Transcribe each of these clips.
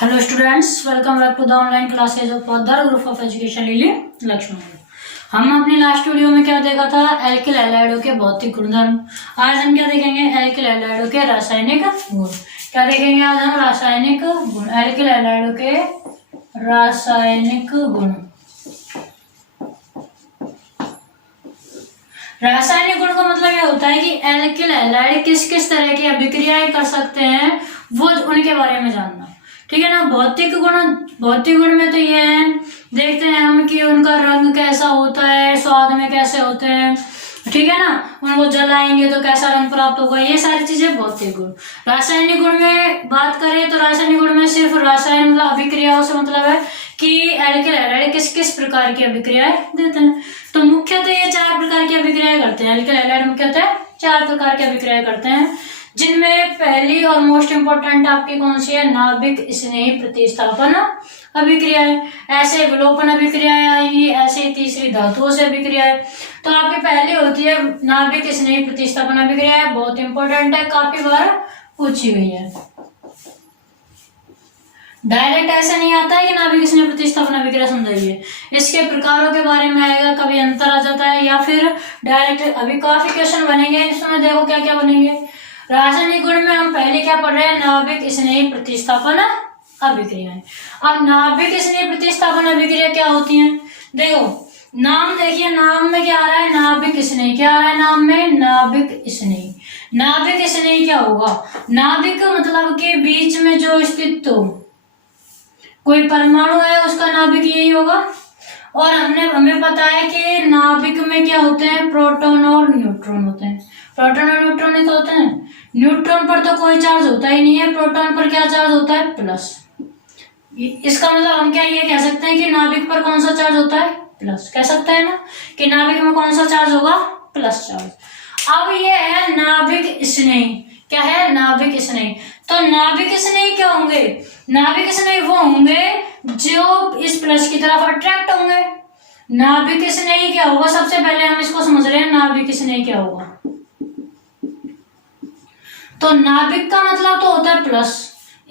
Hello students, welcome back to the online classes of Padhar Group of Education Lili Laxman. हम अपनी last video में क्या देखा था? एल्किल हैलाइडों के भौतिक गुणधर्म। आज हम क्या देखेंगे? एल्किल हैलाइडों के रासायनिक गुण। क्या देखेंगे आज हम? रासायनिक गुण। एल्किल हैलाइडों के रासायनिक गुण। रासायनिक गुण का मतलब यह होता है कि एल्किल हैलाइड किस किस तरह की अभिक्रियाएं कर सकते हैं, वो उनके बारे में जानना। ठीक है ना। भौतिक गुण में तो ये है, देखते हैं हम कि उनका रंग कैसा होता है, स्वाद में कैसे होते हैं, ठीक है ना। उनको जलाएंगे तो कैसा रंग प्राप्त होगा, ये सारी चीजें भौतिक गुण। रासायनिक गुण में बात करें तो रासायनिक गुण में सिर्फ रासायन मतलब अभिक्रियाओं से मतलब है कि एल्किल हैलाइड किस किस प्रकार की अभिक्रियाएं देते हैं। तो मुख्यतः ये 4 प्रकार की अभिक्रियाएं करते हैं। एल्किल हैलाइड मुख्यतः 4 प्रकार की अभिक्रियाएं करते हैं, जिनमें पहली और मोस्ट इंपोर्टेंट आपकी कौन सी है? नाभिक स्नेही प्रतिस्थापन अभिक्रियाएं। ऐसे विलोपन अभिक्रियाएं आएंगी, ऐसे तीसरी धातुओं से अभिक्रियाएं। तो आपकी पहली होती है नाभिक स्नेही प्रतिस्थापन अभिक्रियाएं, बहुत इंपॉर्टेंट है, काफी बार पूछी गई है। डायरेक्ट ऐसा नहीं आता है कि नाभिक स्नेही प्रतिस्थापन अभिक्रिया समझाइए, इसके प्रकारों के बारे में आएगा, कभी अंतर आ जाता है या फिर डायरेक्ट। अभी काफी क्वेश्चन बनेंगे इसमें, देखो क्या क्या बनेंगे। रासायनिक गुण में हम पहले क्या पढ़ रहे हैं? नाभिक स्नेही प्रतिस्थापन अभिक्रियाएं। अब नाभिक स्नेही प्रतिस्थापन अभिक्रिया क्या होती हैं? देखो नाम देखिए, नाम में क्या आ रहा है? नाभिक स्नेही। क्या आ रहा है नाम में? नाभिक स्नेही। नाभिक स्नेही क्या होगा? नाभिक मतलब के बीच में जो स्थित हो कोई परमाणु है, उसका नाभिक यही होगा। और हमें पता है कि नाभिक में क्या होते हैं? प्रोटॉन और न्यूट्रॉन होते हैं। प्रोटॉन और न्यूट्रॉन ही तो होते हैं। न्यूट्रॉन पर तो कोई चार्ज होता ही नहीं है, प्रोटॉन पर क्या चार्ज होता है? प्लस। इसका मतलब हम क्या ये कह सकते हैं कि नाभिक पर कौन सा चार्ज होता है? प्लस। कह सकते हैं ना कि नाभिक में कौन सा चार्ज होगा? Plus charge. अब ये है नाभिक स्नेही। क्या है? नाभिक स्नेही। तो नाभिक स्नेही क्या होंगे? नाभिक स्नेही वो होंगे जो इस प्लस की तरफ अट्रैक्ट होंगे। नाभिक स्नेही क्या होगा? सबसे पहले हम इसको समझ रहे हैं, नाभिक स्नेही क्या होगा। तो नाभिक का मतलब तो होता है प्लस,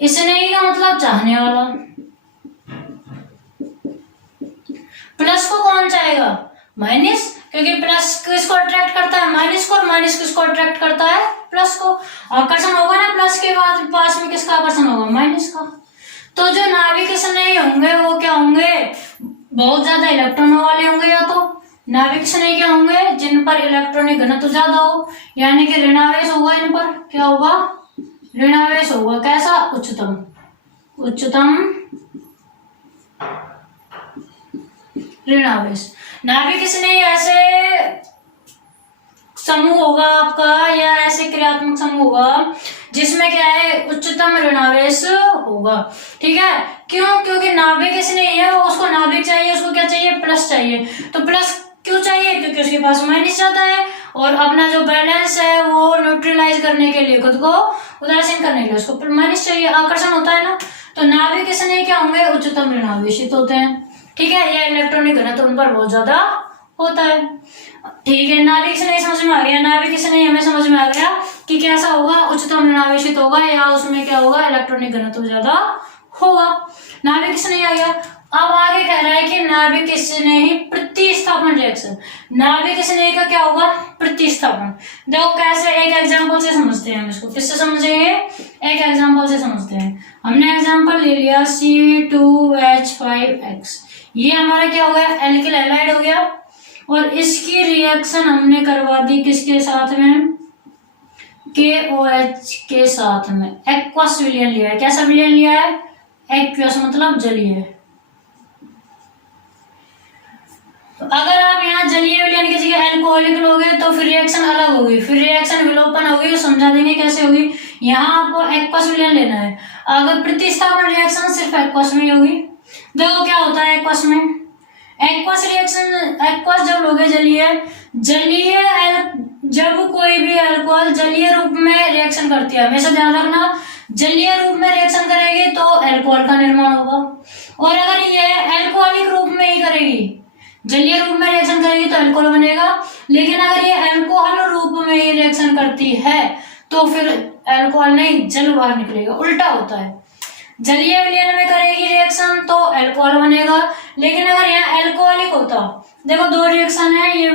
स्नेही का मतलब चाहने वाला। प्लस को कौन चाहेगा? माइनस, क्योंकि प्लस किसको अट्रैक्ट करता है? माइनस को। और माइनस किसको अट्रैक्ट करता है? प्लस को। आकर्षण होगा ना प्लस के बाद पास में किसका आकर्षण होगा? माइनस का। तो जो नाभिक स्नेही होंगे वो क्या होंगे? बहुत ज्यादा इलेक्ट्रॉनों वाले होंगे। या तो नाभिक स्नेही क्या होंगे? जिन पर इलेक्ट्रॉनिक घनत्व ज्यादा हो, यानी कि ऋणावेश होगा इन पर। क्या होगा? ऋणावेश होगा। कैसा? उच्चतम। उच्चतम ऋणावेश। नाभिक स्नेही ऐसे समूह होगा आपका, या ऐसे क्रियात्मक समूह होगा जिसमें क्या है? उच्चतम ऋणावेश होगा। ठीक है। क्यों? क्योंकि नाभिक स्नेही है, वो उसको नाभिक चाहिए, उसको क्या चाहिए? प्लस चाहिए। तो प्लस क्यों चाहिए? क्योंकि उसके पास माइनस जाता है और अपना जो बैलेंस है वो न्यूट्रलाइज करने के लिए, खुद को उदासीन करने के लिए उसको माइनस चाहिए। आकर्षण होता है ना। तो नाभिक स्नेही क्या होंगे? उच्चतम ऋणावेशित होते हैं। ठीक है। यह इलेक्ट्रॉनिक घनत्व उन पर बहुत ज्यादा होता है। ठीक है। नाभिक स्नेही समझ में आ गया। नाभिक स्नेही हमें समझ में आ गया कि कैसा होगा? उच्चतम ऋणावेशित होगा, या उसमें क्या होगा? इलेक्ट्रॉनिक घनत्व ज्यादा होगा। नाभिक स्नेही आ गया। अब आगे कह रहा है कि नाभिक स्नेही प्रतिस्थापन रिएक्शन। नाभिक स्नेही का क्या होगा? प्रतिस्थापन। देखो कैसे, एक एग्जांपल से समझते हैं हम इसको। किससे समझेंगे? एक एग्जांपल से समझते हैं। हमने एग्जांपल ले लिया C2H5X। ये हमारा क्या हो गया? एल्किल हैलाइड हो गया। और इसकी रिएक्शन हमने करवा दी किसके साथ में? KOH के साथ में। एक्वस विलयन लिया है। कैसा विलयन लिया है? एक्वस मतलब जलीय। तो अगर आप यहाँ जलीय विलयन की जगह एल्कोहलिक लोगे तो फिर रिएक्शन अलग होगी, फिर रिएक्शन विलोपन होगी। समझा देंगे कैसे होगी। यहाँ आपको एक्वस विलयन लेना है। अगर प्रतिस्थापन रिएक्शन सिर्फ एक्वस में ही होगी। देखो क्या होता है एक्वस में। एक्वस रिएक्शन, एक्वस जब लोगे जलीय जब कोई भी अल्कोहल जलीय रूप में रिएक्शन करती है, हमेशा ध्यान रखना, जलीय रूप में रिएक्शन करेगी तो अल्कोहल का निर्माण होगा। और अगर ये अल्कोहलिक रूप में ही करेगी, जलीय रूप में रिएक्शन करेगी तो अल्कोहल बनेगा। लेकिन अगर ये अल्कोहल रूप में ही रिएक्शन करती है तो फिर अल्कोहल नहीं, जल बाहर निकलेगा। उल्टा होता है। जलीय विलयन में करेगी रिएक्शन तो अल्कोहल बनेगा। लेकिन अगर यहाँ अल्कोहलिक होता, देखो दो रिएक्शन है, ये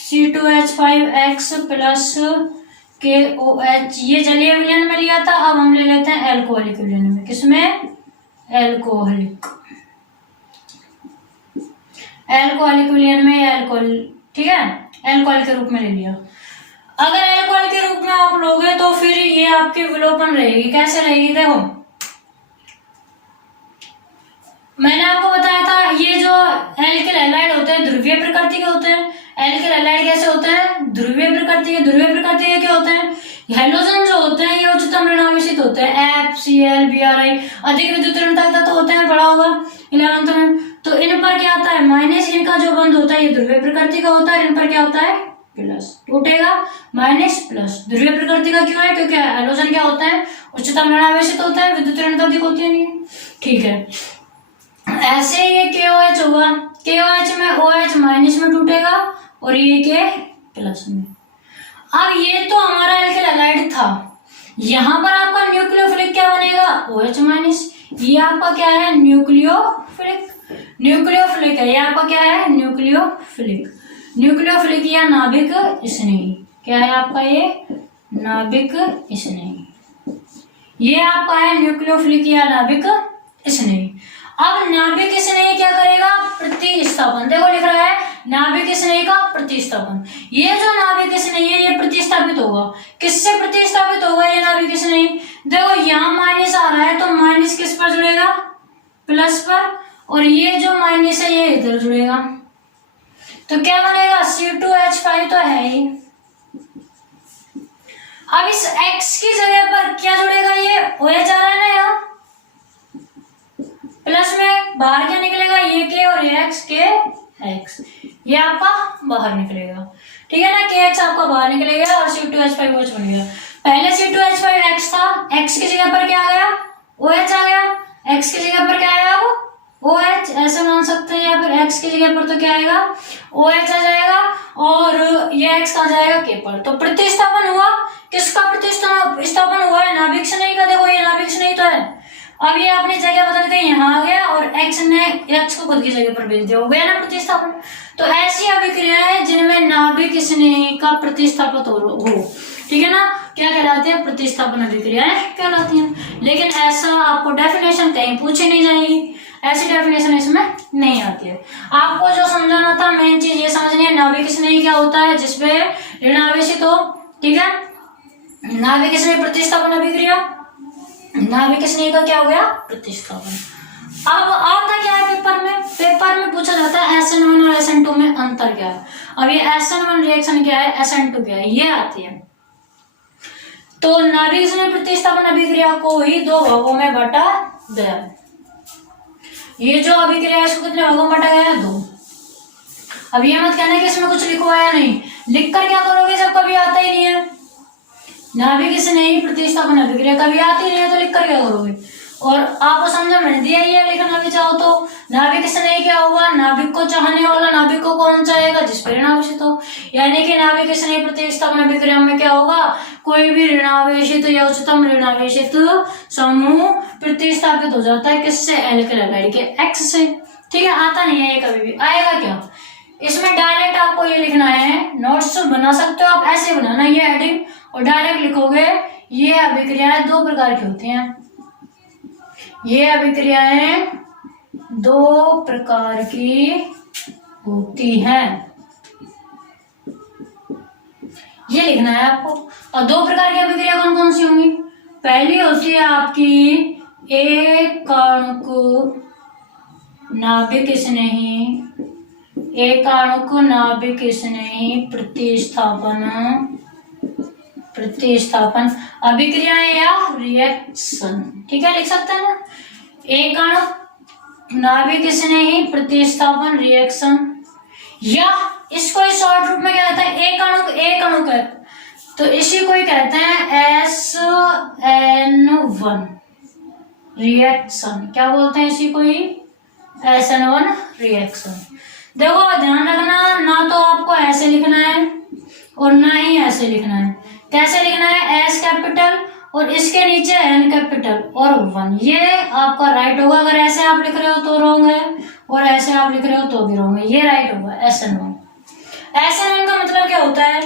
C2H5X प्लस KOH, ये जलीय विलयन में लिया था। अब हम ले लेते हैं अल्कोहलिक विलयन में। किसमें? अल्कोहलिक विलयन में अल्कोहल, ठीक है, अल्कोहल के रूप में ले लिया। अगर अल्कोहल के रूप में आप लोगे तो फिर ये आपकी विलोपन रहेगी। कैसे रहेगी? देखो मैंने आपको बताया था, ये जो एल्किल हैलाइड होते हैं ध्रुवीय प्रकृति के होते हैं। एल्किल हैलाइड कैसे होते हैं? ध्रुवीय प्रकृति के। ध्रुवीय प्रकृति के क्या होते हैं? हैलोजन जो होते हैं ये उच्चतम ऋणावेशित होते हैं। FCl Bri अधिक विद्युत ऋणात्मक तो होते हैं, पढ़ा होगा 11th में। तो इन पर क्या आता है? माइनस। इनका जो बंध होता है ये ध्रुवीय प्रकृति का होता है, इन पर क्या होता है? प्लस। टूटेगा माइनस प्लस। ध्रुवीय प्रकृति का क्यों है? क्योंकि हैलोजन क्या होता है? उच्चतम ऋणावेशित होता है, विद्युत ऋणात्मक होती है नहीं, ठीक है। ऐसे ये KOH होगा, KOH में OH माइनस में टूटेगा और ये के प्लस में। अब ये तो हमारा एल्किल हैलाइड था, यहाँ पर आपका न्यूक्लियोफिलिक क्या बनेगा? OH minus. ये आपका क्या है? न्यूक्लियोफिलिक। न्यूक्लियोफिलिक है, ये आपका क्या है? न्यूक्लियोफिलिक। न्यूक्लियोफिलिक या नाभिक स्नेही। क्या है आपका? ये नाभिक स्नेही। ये आपका है न्यूक्लियोफिलिक या नाभिक स्नेही। अब नाभिक स्नेही क्या करेगा? प्रतिस्थापन। देखो लिख रहा है नाभिक स्नेही का प्रतिस्थापन। ये जो नाभिक स्नेही है ये प्रतिस्थापित होगा। किससे प्रतिस्थापित होगा ये नाभिक स्नेही? देखो यहाँ माइनस आ रहा है तो माइनस किस पर जुड़ेगा? प्लस पर। और ये जो माइनस है ये इधर जुड़ेगा, तो क्या बनेगा? C2H5 तो है ही। अब इस X की जगह पर क्या जुड़ेगा? ये OH आ रहा है ना यहाँ, प्लस में बाहर क्या निकलेगा? ये K और ये X, KX, ये आपका बाहर निकलेगा, ठीक है ना। KX आपका बाहर निकलेगा और C2H5 OH बन गया। पहले C2H5X था, X की जगह पर क्या आ गया? OH आ गया। X की जगह पर क्या आया? अब OH ऐसे मान सकते हैं, या फिर X की जगह पर तो क्या आएगा? OH आ जाएगा और ये X आ जाएगा K पर। तो प्रतिस्थापन हुआ। किसका प्रतिस्थापन हुआ है? नाभिक स्नेही का। देखो ये नाभिक स्नेही तो है। अब ये अपनी जगह बदल के यहाँ आ गया और X ने X को खुद की जगह पर भेज दिया, हो गया ना प्रतिस्थापन। तो ऐसी अभिक्रिया है जिनमें नाभिक स्नेही का प्रतिस्थापित हो, ठीक है ना, क्या कहलाती है? प्रतिस्थापन अभिक्रियाएं कहलाती हैं। लेकिन ऐसा आपको डेफिनेशन कहीं पूछी नहीं जाएगी, ऐसी डेफिनेशन इसमें नहीं आती है। आपको जो समझाना था मेन चीज ये समझनी है, नाभिक स्नेही क्या होता है? जिसपे ऋणावेशित हो, ठीक है। नाभिक स्नेही प्रतिस्थापन अभिक्रिया, नाभिक स्नेही का क्या हो गया? प्रतिस्थापन। अब आता क्या है पेपर में? पेपर में पूछा जाता है SN1 और SN2 में अंतर क्या है। अब ये SN1 रिएक्शन क्या है, SN2 क्या है, ये आती है। तो नाभिक स्नेही प्रतिस्थापन अभिक्रिया को ही दो भागों में बांटा गया है। ये जो अभिक्रिया है इसको कितने भागों में बांटा गया है? 2। अब ये मत कहना कि इसमें कुछ लिखवाया नहीं, लिखकर क्या करोगे जब कभी आता ही नहीं है। नाभिक स्नेही प्रतिस्थापन अभिक्रिया कभी आती नहीं है तो लिखकर क्या करोगे? और आपको समझ में दिया ही है, लिखना भी चाहो तो। नाभिक स्नेही क्या होगा? नाभिक को चाहने वाला। नाभिक को कौन चाहेगा? जिस पर ऋणावेशित हो। यानी कि नाभिक स्नेही प्रतिस्थापन अभिक्रिया में क्या होगा? कोई भी ऋणावेशित या उच्चतम ऋणावेशित समूह प्रतिस्थापित हो जाता है। किससे? एल्किल हैलाइड के X से, ठीक है। आता नहीं है ये कभी भी। आएगा क्या? इसमें डायरेक्ट आपको ये लिखना है, नोट्स बना सकते हो आप, ऐसे बनाना ये हेडिंग और डायरेक्ट लिखोगे। ये अभिक्रियाएं 2 प्रकार की होती हैं। ये अभिक्रियाएं 2 प्रकार की होती हैं, ये लिखना है आपको। और 2 प्रकार की अभिक्रिया कौन कौन सी होंगी? पहली होती है आपकी एक कणुक नाभिक स्नेही, एक कणुक नाभिक स्नेही प्रतिस्थापन अभिक्रियाएं या रिएक्शन, ठीक है, लिख सकते हैं ना। एक कणुक नाभिक स्नेही प्रतिस्थापन रिएक्शन, या इसको इस शॉर्ट रूप में क्या कहते हैं? एक अणुक है तो इसी को ही कहते हैं SN1 रिएक्शन। क्या बोलते हैं इसी को ही? SN1 reaction. देखो ध्यान रखना, ना तो आपको ऐसे लिखना है और ना ही ऐसे लिखना है। कैसे लिखना है? S कैपिटल और इसके नीचे N कैपिटल और 1, ये आपका राइट होगा। अगर ऐसे आप लिख रहे हो तो रॉन्ग है, और ऐसे आप लिख रहे हो तो भी रॉन्ग है, ये राइट होगा SN1। SN1 का मतलब क्या होता है?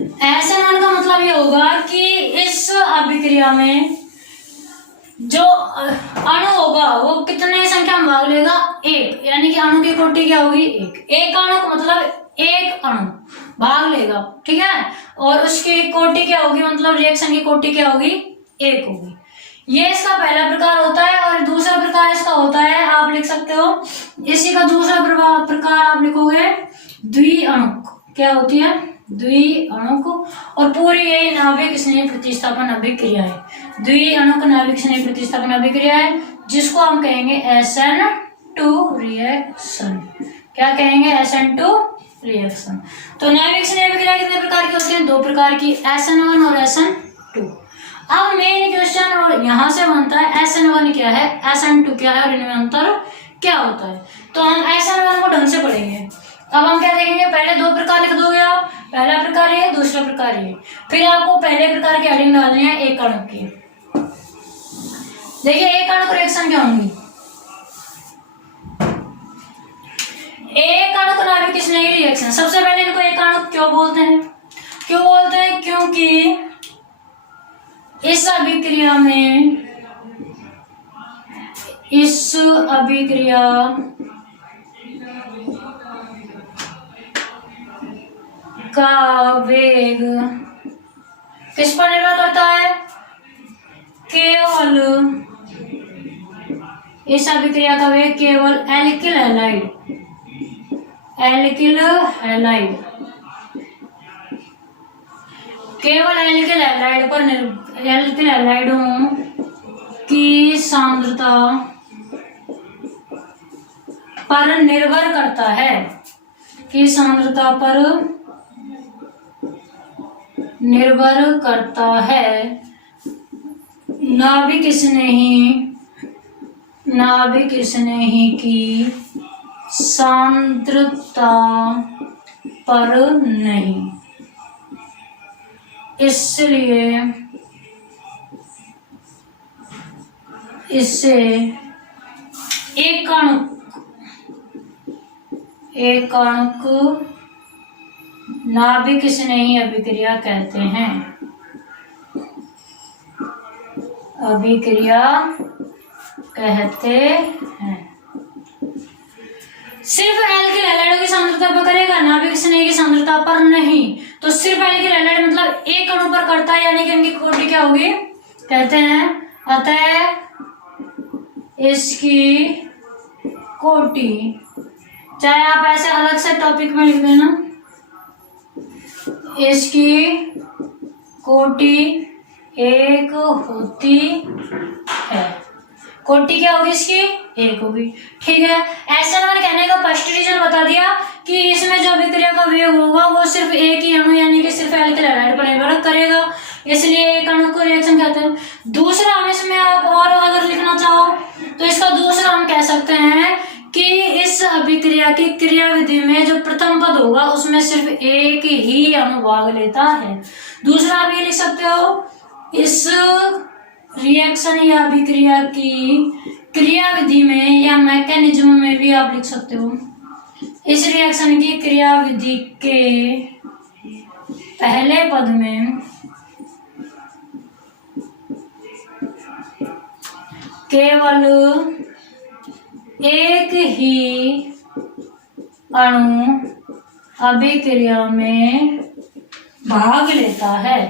SN1 का मतलब ये होगा कि इस अभिक्रिया में जो अणु होगा वो कितने संख्या में भाग लेगा? 1, यानी कि अणु की कोटि क्या होगी? 1 अणु का मतलब 1 अणु भाग लेगा, ठीक है। और उसकी कोटि क्या होगी? मतलब रिएक्शन की कोटि क्या होगी? 1 होगी। ये इसका पहला प्रकार होता है। और दूसरा प्रकार इसका होता है, आप लिख सकते हो इसी का दूसरा प्रकार आप लिखोगे द्विअणुक। क्या होती है? द्विअणुक। और पूरी यही नाभिक स्नेह प्रतिस्थापन अभिक्रिया है, द्विअणुक नाभिक स्नेह प्रतिस्थापन अभिक्रिया है, जिसको हम कहेंगे SN2 रिएक्शन। क्या कहेंगे? SN2 reaction. तो नाभिक स्नेह अभिक्रिया कितने प्रकार की होती है? 2 प्रकार की, SN1 और SN2। अब मेन क्वेश्चन और यहां से बनता है SN1 क्या है, SN2 क्या है और इनमें अंतर क्या होता है। तो हम SN1 को ढंग से पढ़ेंगे। अब हम क्या देखेंगे? पहले 2 प्रकार लिख दोगे आप, पहला प्रकार ये, दूसरा प्रकार ये। फिर आपको पहले प्रकार की हेडिंग डालनी है एक अणु की। देखिए एक अणु रिएक्शन क्या होंगी? एक अणु नाभिक स्नेही रिएक्शन। सबसे पहले इनको एक अणु क्यों बोलते हैं? क्यों बोलते हैं? क्योंकि इस अभिक्रिया में, इस अभिक्रिया का वेग किस पर निर्भर करता है? केवल इस अभिक्रिया का वेग केवल एल्किल हैलाइड, एल्किल हैलाइड, केवल एल्किल हैलाइड पर, एल्किल हैलाइडों की सांद्रता पर निर्भर करता है, की सांद्रता पर निर्भर करता है। नाभिक स्नेही की सांद्रता पर नहीं। इसलिए इसे एकाणुक नाभिक स्नेही अभिक्रिया कहते हैं, अभिक्रिया कहते हैं। सिर्फ एल्किल हैलाइडों की सांद्रता पर करेगा, नाभिक स्नेही की सांद्रता पर नहीं। तो सिर्फ एल्किल हैलाइड मतलब एक अणु पर करता है, यानी कि इनकी कोटि क्या होगी? कहते हैं। अतः इसकी कोटि, चाहे आप ऐसे अलग से टॉपिक में लिख देना, इसकी कोटि 1 होती है। कोटि क्या होगी इसकी? 1 होगी, ठीक है। SN1 कहने का फर्स्ट रीजन बता दिया कि इसमें जो अभिक्रिया का वेग होगा वो सिर्फ एक ही अणु यानी कि सिर्फ एल्किल हैलाइड पर निर्भर करेगा, इसलिए एक अणु को रिएक्शन कहते हैं। दूसरा हम इसमें आप और अगर लिखना चाहो तो इसका दूसरा हम कह सकते हैं कि इस अभिक्रिया की क्रियाविधि में जो प्रथम पद होगा उसमें सिर्फ एक ही अणु भाग लेता है। दूसरा आप ये लिख सकते हो, इस रिएक्शन या अभिक्रिया की क्रियाविधि में या मैकेनिज्म में भी आप लिख सकते हो, इस रिएक्शन की क्रियाविधि के पहले पद में केवल एक ही अणु अभिक्रिया में भाग लेता है,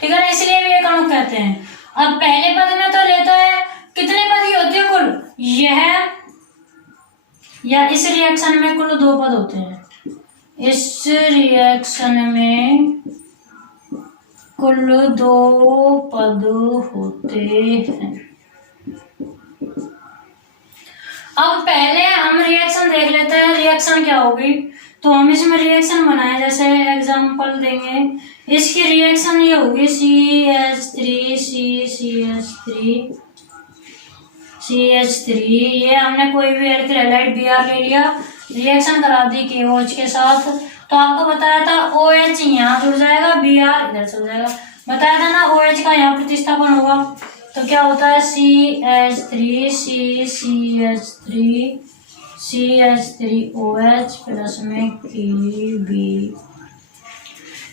ठीक है ना, इसलिए भी एक अणु कहते हैं। अब पहले पद में तो लेता है, कितने पद की होती है कुल? यह या इस रिएक्शन में कुल 2 पद होते हैं, इस रिएक्शन में कुल 2 पद होते हैं। अब पहले हम रिएक्शन देख लेते हैं, रिएक्शन क्या होगी। तो हम इसमें रिएक्शन बनाए, जैसे एग्जांपल देंगे, इसकी रिएक्शन ये होगी CH3 ये हमने कोई भी एल्किल हैलाइड Br ले लिया, रिएक्शन करा दी KOH के साथ, तो आपको बताया था OH यहाँ जुड़ जाएगा, Br इधर चल जाएगा। बताया था ना OH का यहाँ प्रतिस्थापन होगा, तो क्या होता है CH3 CH3 CH3OH प्लस में KB।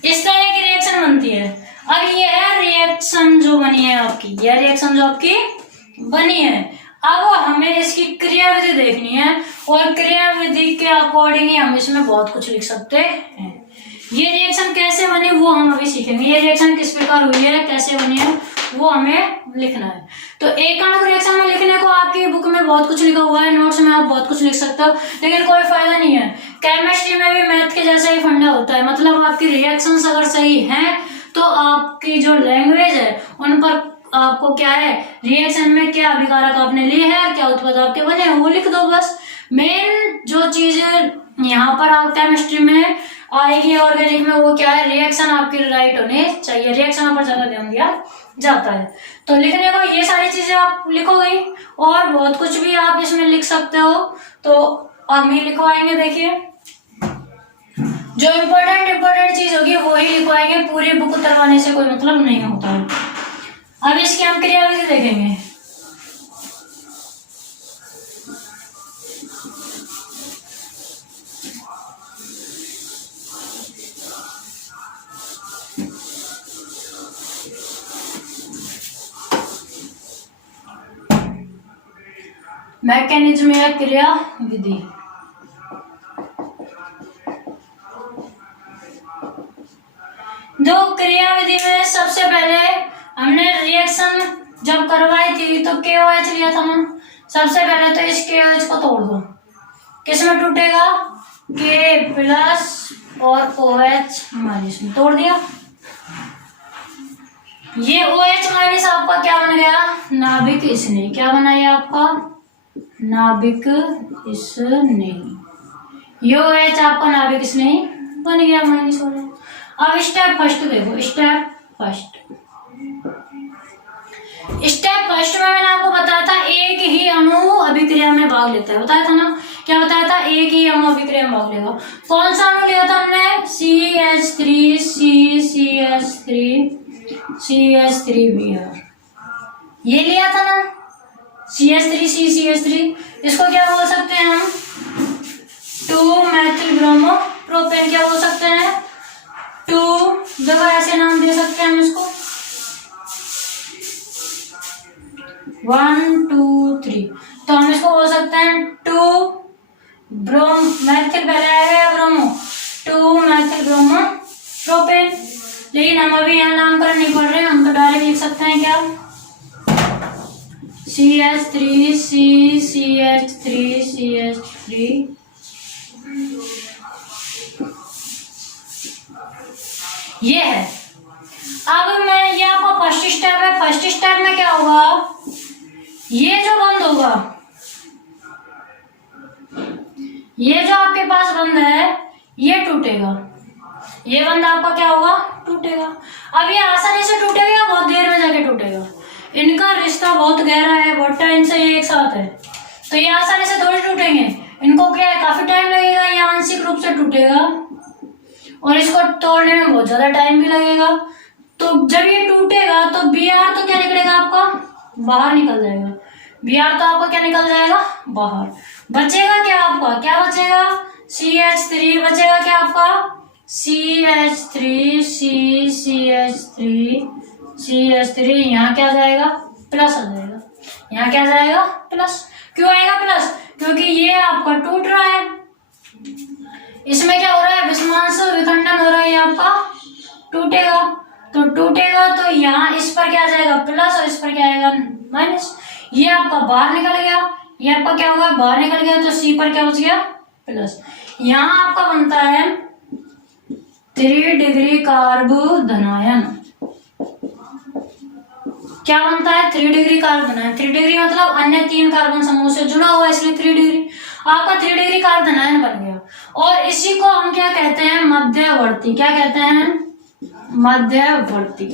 इस तरह की रिएक्शन बनती है। अब यह रिएक्शन जो बनी है आपकी, यह रिएक्शन जो आपकी बनी है, अब हमें इसकी क्रियाविधि देखनी है और क्रियाविधि के अकॉर्डिंग ही हम इसमें बहुत कुछ लिख सकते हैं। ये रिएक्शन कैसे बनी वो हम अभी सीखेंगे। ये रिएक्शन किस प्रकार हुई है, कैसे बनी है, वो हमें लिखना है। तो एक आणविक रिएक्शन में लिखने को आपकी बुक में बहुत कुछ लिखा हुआ है, नोट्स में आप बहुत कुछ लिख सकते हो, लेकिन कोई फायदा नहीं है। केमिस्ट्री में भी मैथ के जैसा ही फंडा होता है, मतलब आपकी रिएक्शंस अगर सही हैं तो आपकी जो लैंग्वेज है उन पर आपको क्या है, रिएक्शन में क्या अभिकारक आपने लिए हैं, क्या उत्पाद आपके बने हैं, वो लिख दो बस। मेन जो चीज यहाँ पर आप केमिस्ट्री में आएगी ऑर्गेनिक में, वो क्या है, रिएक्शन आपकी राइट होने चाहिए, रिएक्शन पर ज्यादा ध्यान दिया जाता है। तो लिखने को ये सारी चीजें आप लिखोगे और बहुत कुछ भी आप इसमें लिख सकते हो। तो हम ही लिखवाएंगे, देखिए जो इम्पोर्टेंट चीज होगी वो ही लिखवाएंगे, पूरी बुक उतरवाने से कोई मतलब नहीं होता है। अब इसकी हम क्रियाविधि देखेंगे। मैकेनिज्म या क्रियाविधि। जो क्रियाविधि में सबसे पहले हमने रिएक्शन जब करवाई थी तो KOH लिया था ना, सबसे पहले तो इस KOH को तोड़ दो, किसमें टूटेगा, K प्लस और OH माइनस में तोड़ दिया। ये OH माइनस आपका क्या बन गया, नाभिक स्नेह। क्या बना ये आपका, नाभिक स्नेह। ये OH आपका नाभिक स्नेह बन गया, माइनस हो गया। अब स्टेप फर्स्ट देखो, स्टेप फर्स्ट में मैंने आपको बताया था एक ही अणु अभिक्रिया में भाग लेता है, बताया था ना, क्या बताया था, एक ही अणु अभिक्रिया में भाग लेगा। कौन सा अणु लिया था हमने, CH3Br, ये लिया था ना, CH3 इसको क्या बोल सकते हैं हम, 2-मेथिल ब्रोमो प्रोपेन। क्या बोल सकते हैं, 2 जगह ऐसे नाम दे सकते हैं हम इसको, 1 2 3, तो हम इसको बोल सकते हैं 2 ब्रोम मैथिल पहले आएगा ब्रोमो, 2-मेथिल ब्रोमो प्रोपेन। लेकिन हम अभी यहाँ नामकरण नहीं पढ़ रहे हैं, हम तो डायरेक्ट लिख सकते हैं क्या, CH3 ये है। अब मैं ये आपका फर्स्ट स्टेप है, फर्स्ट स्टेप में क्या होगा, ये जो बंद होगा, ये जो आपके पास बंद है ये टूटेगा, ये बंद आपका क्या होगा, टूटेगा। अब ये आसानी से टूटेगा या बहुत देर में जाके टूटेगा, इनका रिश्ता बहुत गहरा है, बहुत टाइम से ये एक साथ है, तो ये आसानी से थोड़ी टूटेंगे, इनको क्या है, काफी टाइम लगेगा, ये आंशिक रूप से टूटेगा और इसको तोड़ने में बहुत ज्यादा टाइम भी लगेगा। तो जब ये टूटेगा तो Br तो क्या निकलेगा आपका, बाहर निकल जाएगा, Br तो आपका क्या निकल जाएगा, बाहर। बचेगा क्या आपका, क्या बचेगा, CH3 बचेगा, क्या आपका CH3 यहाँ क्या जाएगा, प्लस आ जाएगा, यहाँ क्या जाएगा, प्लस। क्यों आएगा प्लस, क्योंकि ये आपका टूट रहा है, इसमें क्या हो रहा है, विषमांश विखंडन हो रहा है, ये आपका टूटेगा। तो टूटेगा तो यहाँ इस पर क्या जाएगा, प्लस, और इस पर क्या आएगा, माइनस। ये आपका बाहर निकल गया, ये आपका क्या होगा, बाहर निकल गया, तो C पर क्या बच गया, प्लस। यहाँ आपका बनता है 3 डिग्री कार्ब धनायन। क्या बनता है, 3 डिग्री कार्ब धनायन। 3 डिग्री मतलब अन्य 3 कार्बन समूह से जुड़ा हुआ, इसलिए 3 डिग्री आपका 3 डिग्री कार्ब धनायन बन गया। और इसी को हम क्या कहते हैं, मध्यवर्ती। क्या कहते हैं, मध्यवर्ती।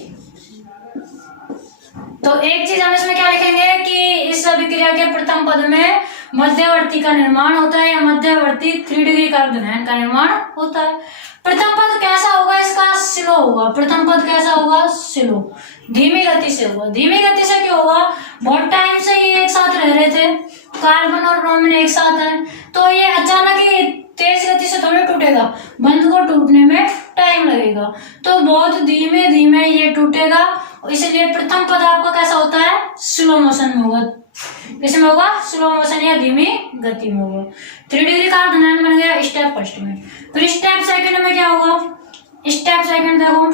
तो एक चीज हम इसमें क्या लिखेंगे कि इस अभिक्रिया के प्रथम पद में मध्यवर्ती का निर्माण होता है, या मध्यवर्ती 3 डिग्री कार्ब धनायन का निर्माण होता है। प्रथम पद कैसा होगा इसका? स्लो होगा। प्रथम पद कैसा होगा? स्लो, धीमी गति से होगा। धीमी गति से क्यों होगा? बहुत टाइम से ये एक साथ रह रहे थे, कार्बन और ब्रोमीन एक साथ है, तो ये अचानक ही तेज गति से थोड़ी टूटेगा, बंध को टूटने में टाइम लगेगा, तो बहुत धीमे धीमे ये टूटेगा। इसलिए प्रथम पद आपका कैसा होता है? स्लो मोशन में होगा। किसमें होगा? स्लो मोशन या धीमी गति में होगा। 3 डिग्री का अर्धनायन बन गया स्टेप फर्स्ट में। फिर स्टेप सेकंड में क्या होगा? स्टेप सेकंड देखो,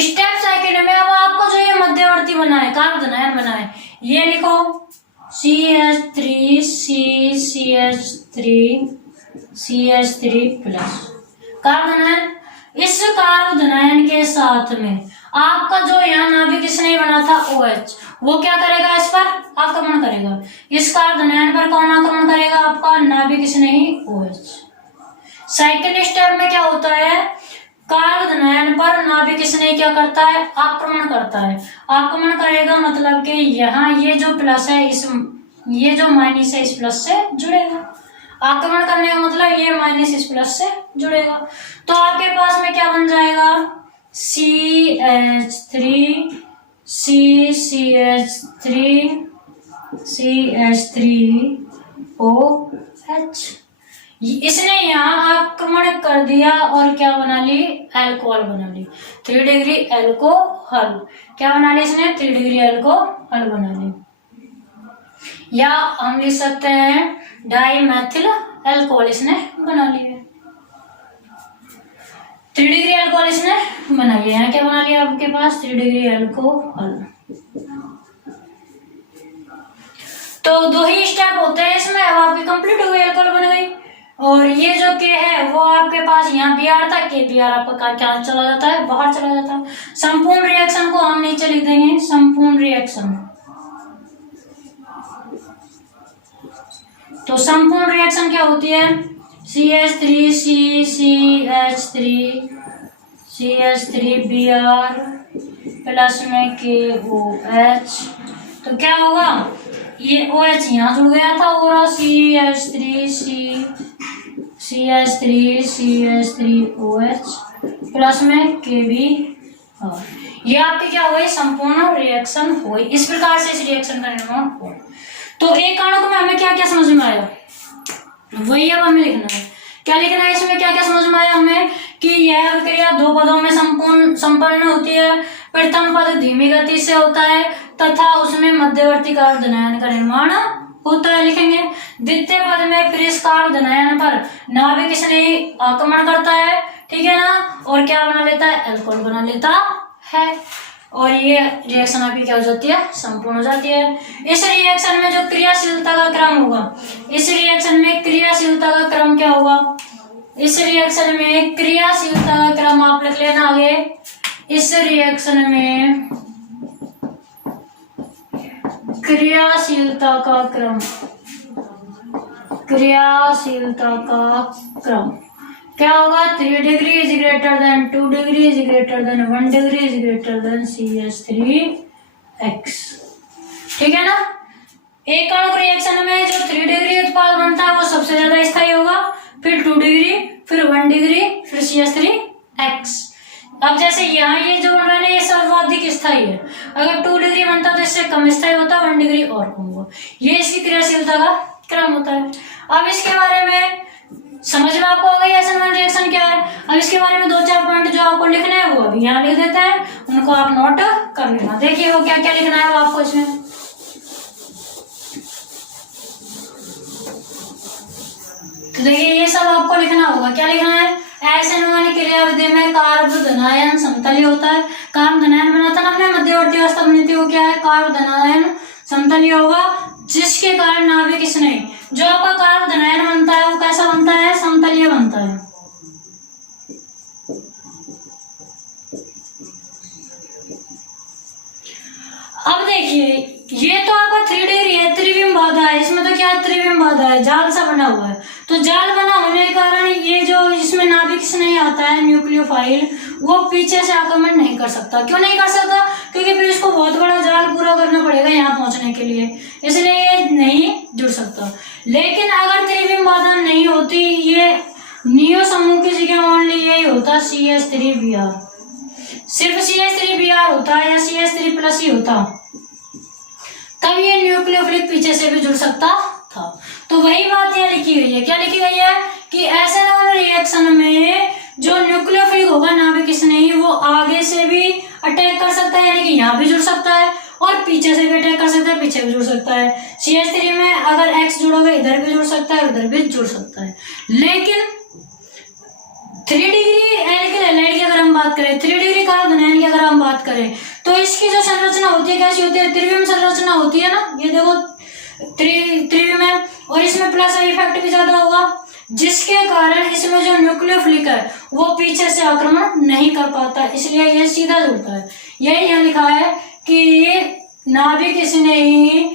स्टेप सेकंड में अब आपको जो ये मध्यवर्ती बना है, कार्बोनायन बना है, ये लिखो CH3 CH3 प्लस कार्बोनायन। इस कार्बोनायन के साथ में आपका जो यहाँ नाभिक किसने बना था OH, वो क्या करेगा? इस पर आक्रमण करेगा। इस कार्बोनायन पर कौन आक्रमण करेगा? आपका नाभिक किसने ही OH। सेकंड स्टेप में क्या होता है? कार्बोनायन पर नाभिक किसने क्या करता है? आक्रमण करता है। आक्रमण करेगा मतलब कि यहाँ ये जो प्लस है ये जो माइनस है इस प्लस से जुड़ेगा। आक्रमण करने का मतलब ये माइनस इस प्लस से जुड़ेगा, तो आपके पास में क्या बन जाएगा? CH3OH। इसने यहाँ आक्रमण कर दिया और क्या बना ली? अल्कोहल बना ली। 3 डिग्री अल्कोहल क्या बना ली इसने? 3 डिग्री अल्कोहल बना ली। या हम लिख सकते हैं डाइमेथिल अल्कोहल इसने बना लिया। 3 डिग्री अल्कोहल इसने बना लिया है। क्या बना लिया आपके पास? 3 डिग्री अल्कोहल। तो 2 ही स्टेप होते हैं इसमें। अब आपकी कंप्लीट हो गई, अल्कोहल बन गई। और ये जो के है वो आपके पास यहाँ Br था, के Br आपका क्या चला जाता है? बाहर चला जाता है। संपूर्ण रिएक्शन को हम नीचे लिख देंगे, संपूर्ण रिएक्शन। तो संपूर्ण रिएक्शन क्या होती है? CH3CH3Br प्लस में KOH। तो क्या होगा? ये OH यहाँ जुड़ गया था और CH3OH प्लस में Kb। ये आपकी क्या हुई? संपूर्ण रिएक्शन हुई। इस प्रकार से इस रिएक्शन का निर्माण हुआ। तो एक आणुक में हमें क्या क्या समझ में आया, वही अब हमें लिखना है। क्या लिखना है इसमें? क्या क्या समझ में आया हमें? कि यह अभिक्रिया 2 पदों में संपन्न होती है। प्रथम पद धीमी गति से होता है तथा उसमें मध्यवर्ती कार्बोनायन का निर्माण होता है, लिखेंगे। द्वितीय पद में फिर इस कार्बोनायन पर नाभिक किसने आक्रमण करता है, ठीक है ना, और क्या बना लेता है? अल्कोहल बना लेता है। और ये रिएक्शन आपकी क्या हो जाती है? संपूर्ण हो जाती है। इस रिएक्शन में जो क्रियाशीलता का क्रम होगा, इस रिएक्शन में क्रियाशीलता का क्रम क्या होगा? इस रिएक्शन में क्रियाशीलता का क्रम आप लिख लेना आगे। इस रिएक्शन में क्रियाशीलता का क्रम, क्रियाशीलता का क्रम क्या होगा? 3 degree is greater than 2 degree is greater than 1 degree is greater than CH3X। ठीक है ना? एक आणुक रिएक्शन में जो 3 डिग्री उत्पाद बनता है वो सबसे ज्यादा स्थायी होगा, फिर 2 डिग्री, फिर 1 डिग्री, फिर CH3X। अब जैसे यहाँ ये जो बन रहा है ये सर्वाधिक स्थायी है। अगर 2 डिग्री बनता तो इससे कम स्थायी होता, 1 डिग्री और कम होगा। ये इसकी क्रियाशीलता का क्रम होता है। अब इसके बारे में समझ में आपको आ गई SN1 रिएक्शन क्या है। अब इसके बारे में 2-4 पॉइंट जो आपको लिखना है वो अभी यहाँ लिख देते हैं, उनको आप नोट कर लेना। देखिए वो क्या क्या लिखना है वो आपको इसमें। तो देखिए ये सब आपको लिखना होगा। क्या लिखना है? SN1 क्रियाविधि में कार्बोधनायन समतलीय होता है। कार्बोधनायन बना था ना हमने, मध्यवर्ती अवस्था बनी थी, वो क्या है? कार्बोधनायन समतलीय होगा, जिसके कारण नाभिक किसने जो आपका कार्बोधनायन बनता है वो कैसा बनता है? समतलीय बनता है। अब देखिए ये तो आपका 3 डिग्री है, त्रिविम बाधा है। इसमें तो क्या त्रिविम बाधा है? जाल सा बना हुआ है। तो जाल बना होने के कारण ये जो इसमें नाभिक नहीं आता है न्यूक्लियोफाइल, वो पीछे से आक्रमण नहीं कर सकता। क्यों नहीं कर सकता? क्योंकि फिर इसको बहुत बड़ा जाल पूरा करना पड़ेगा यहाँ पहुंचने के लिए, इसलिए ये नहीं जुड़ सकता। लेकिन अगर त्रिविम बाधा नहीं होती, ये नियो समूह की जगह ओनली यही होता CH3Br, सिर्फ CH3Br होता या CH3+ ही होता, तब ये न्यूक्लियोफिलिक पीछे से भी जुड़ सकता था। तो वही बात यहाँ लिखी हुई है, क्या लिखी गई है कि SN1 रिएक्शन में जो न्यूक्लियोफिलिक होगा नाभिक स्नेही वो आगे से भी अटैक कर सकता है, यानी कि यहाँ भी जुड़ सकता है, और पीछे से भी अटैक कर सकता है, पीछे भी जुड़ सकता है। CH3 में अगर X जुड़ोगे इधर भी जुड़ सकता है, उधर भी जुड़ सकता है। लेकिन 3 डिग्री एल्किल हैलाइड की अगर हम बात करें, 3 डिग्री कार्बन आयन की अगर हम बात करें, तो इसकी जो संरचना होती है कैसी होती है, त्रिविम संरचना होती है ना, ये देखो त्रिविम है, और इसमें प्लस आई इफेक्ट भी ज्यादा होगा, जिसके कारण इसमें जो न्यूक्लियोफिलिक है वो पीछे से आक्रमण नहीं कर पाता, इसलिए ये सीधा जुड़ता है। यही यहाँ लिखा है कि नाभिक स्नेही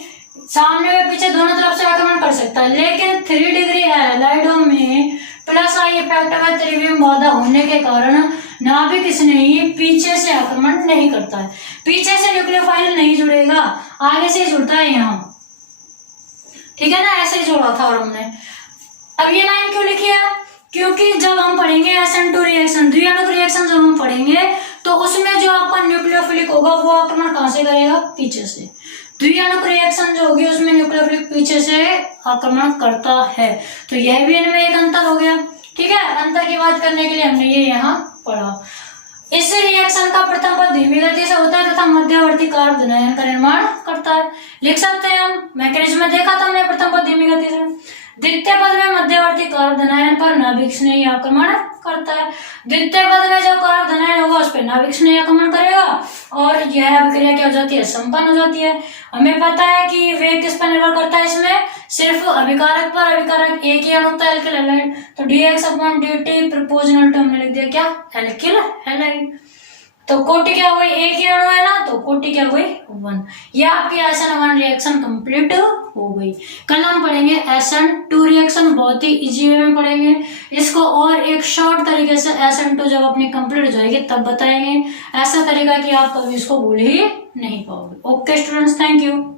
सामने व पीछे दोनों तरफ से आक्रमण कर सकता है, लेकिन 3 डिग्री हैलाइडों में प्लस आई इफेक्ट व त्रिविम बाधा होने के कारण नाभिक स्नेही पीछे से आक्रमण नहीं करता है, पीछे से न्यूक्लियोफाइल नहीं जुड़ेगा, आगे से जुड़ता है यहाँ, ठीक है ना, ऐसे ही जोड़ा था। और हमने अब ये लाइन क्यों लिखी है, क्योंकि जब हम पढ़ेंगे SN2 रिएक्शन, द्विआणुक रिएक्शन जब हम पढ़ेंगे तो उसमें जो आपका न्यूक्लियोफिलिक होगा वो आक्रमण कहां से करेगा, पीछे से। द्विआणुक रिएक्शन जो होगी उसमें न्यूक्लियोफिलिक पीछे से आक्रमण करता है, तो यह भी इनमें एक अंतर हो गया, ठीक है। अंतर की बात करने के लिए हमने ये यहाँ पढ़ा। इस रिएक्शन का प्रथम पद धीमी गति से होता है तथा मध्यवर्ती कार्ब धनायन का निर्माण करता है, लिख सकते हैं हम। मैकेनिज्म में देखा था हमने, प्रथम पद धीमी गति से, द्वितीय पद में मध्यवर्ती कार्ब धनायन पर नाभिक स्नेही आक्रमण करता है, द्वितीय पद में जो कार्ब धनायन होगा उस पर नाभिक स्नेही आक्रमण करेगा, और यह अभिक्रिया क्या हो जाती है, संपन्न हो जाती है। हमें पता है कि वेग किस पर निर्भर करता है, इसमें सिर्फ अभिकारक पर, अभिकारक एक ही अणु होता है एल्किल हैलाइड, तो dx/dt प्रोपोर्शनल टू हमने लिख दिया क्या, एल्किल हैलाइड। तो कोटि क्या हुई, एक ही अणु है ना, तो कोटि क्या हुई 1। ये आपकी SN1 रिएक्शन कंप्लीट हो गई। कल हम पढ़ेंगे SN2 रिएक्शन, बहुत ही इजी वे में पढ़ेंगे इसको, और एक शॉर्ट तरीके से SN2 जब अपनी कंप्लीट हो जाएगी तब बताएंगे, ऐसा तरीका कि आप कभी इसको भूल ही नहीं पाओगे। Okay students, thank you.